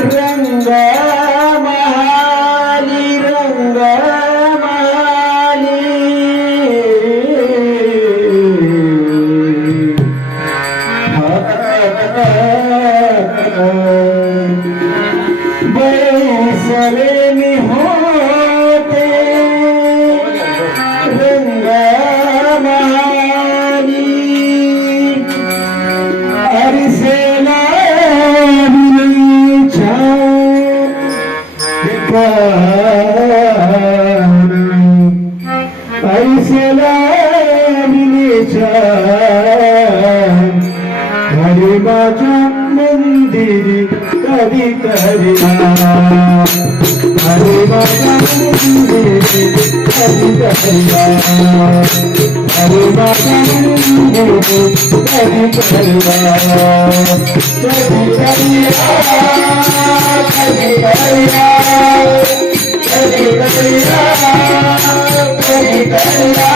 रंग महाली रंग महाली बैसले में होते रंग महाली अरसेला हरे माझ्या मंदिरी कधी करिया हरे माझ्या मंदिरी कधी करिया हरे माझ्या मंदिरी कधी करिया कधी करिया कधी करिया कधी करिया कधी करिया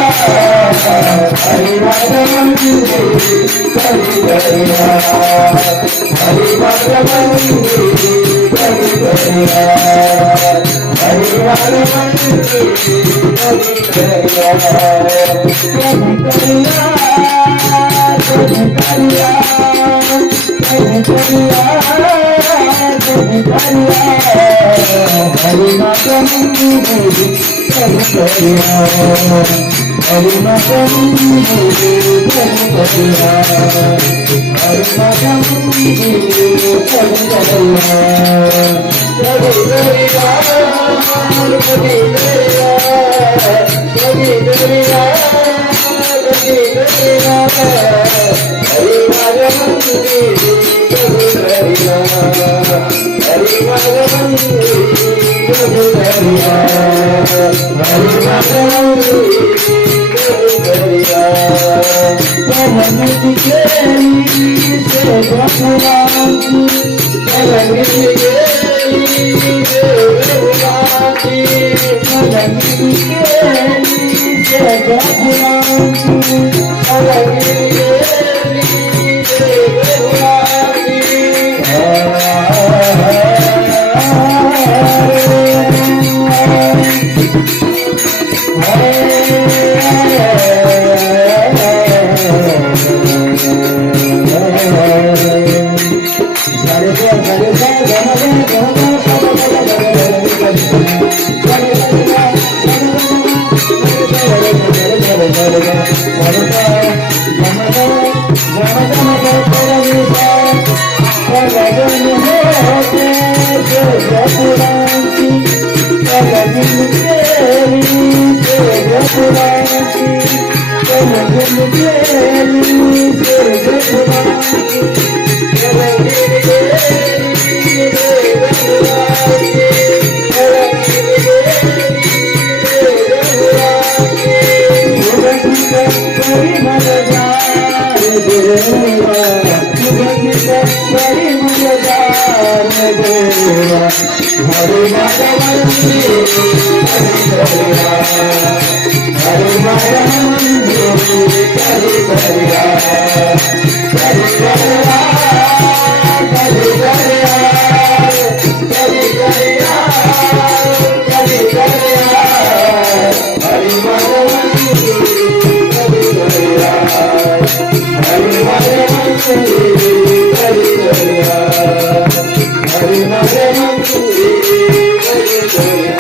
हरे माझ्या मंदिरी कधी करिया हरे माझ्या मंदिरी कधी करिया हरे माझ्या मंदिरी कधी करिया कधी करिया कधी करिया कधी करिया कधी करिया हरे माझ्या मंदिरी कधी करिया हरे माझ्या मंदिरी कधी करिया हरे माझ्या मंदिरी कधी करिया कधी करिया कधी करिया कधी करिया कधी करिया हरे माझ्या मंदिरी कधी करिया हरे माझ्या मंदिरी कधी करिया हरे माझ्या मंदिरी कधी करिया पलंगी गेली से गफुराची पलंगी गेली से गफुराची पलंगी गेली से गफुराची पलंगी गेली से गफुराची हरे माझ्या मंदिरी कधी करिया हरे माझ्या मंदिरी कधी करिया कधी करिया कधी करिया कधी करिया कधी करिया हरे माझ्या मंदिरी कधी करिया हरे माझ्या मंदिरी कधी करिया हरे माझ्या मंदिरी